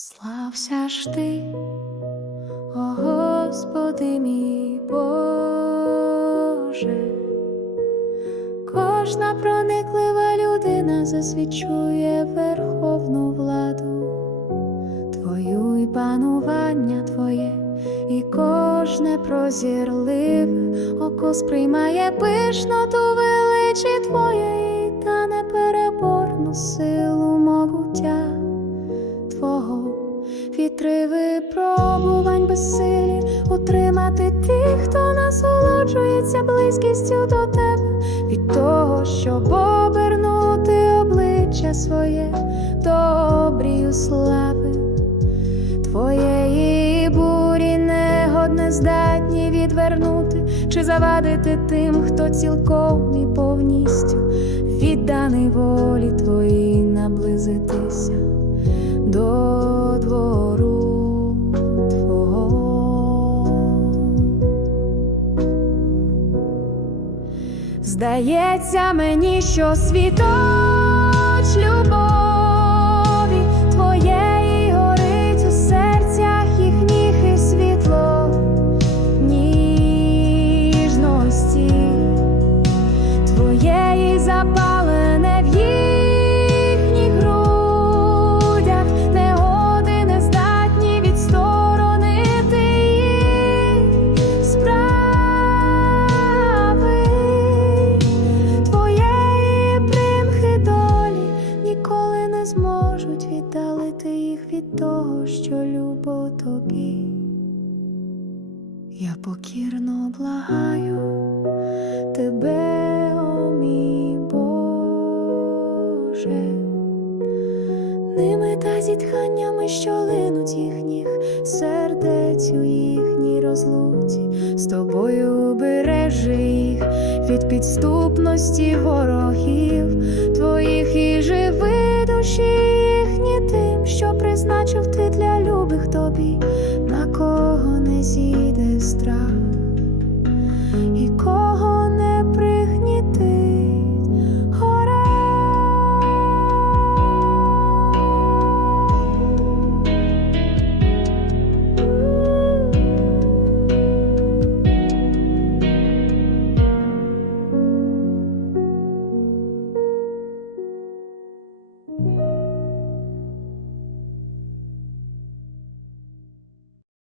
Слався ж ти, о Господи мій Боже, кожна прониклива людина засвідчує верховну владу, Твою і панування Твоє, і кожне прозірливе око сприймає пишноту величі Твоєї випробувань безсилі утримати тих, хто насолоджується близькістю до тебе, від того, щоб обернути обличчя своє до обрію слави. Твоєї бурі негодне здатні відвернути чи завадити тим, хто цілком і повністю відданий волі твоїй наблизитися Здається мені, що світоч любові твоєї горить у серцях їхніх і світло ніжності твоєї запалене того, що любо тобі. Я покірно благаю тебе, о мій Боже, ними та зітханнями, що линуть їхніх сердець у їхній розлуці, з тобою бережи їх від підступності ворогів твоїх бачив ти для любих тобі, на кого не зійде страх. І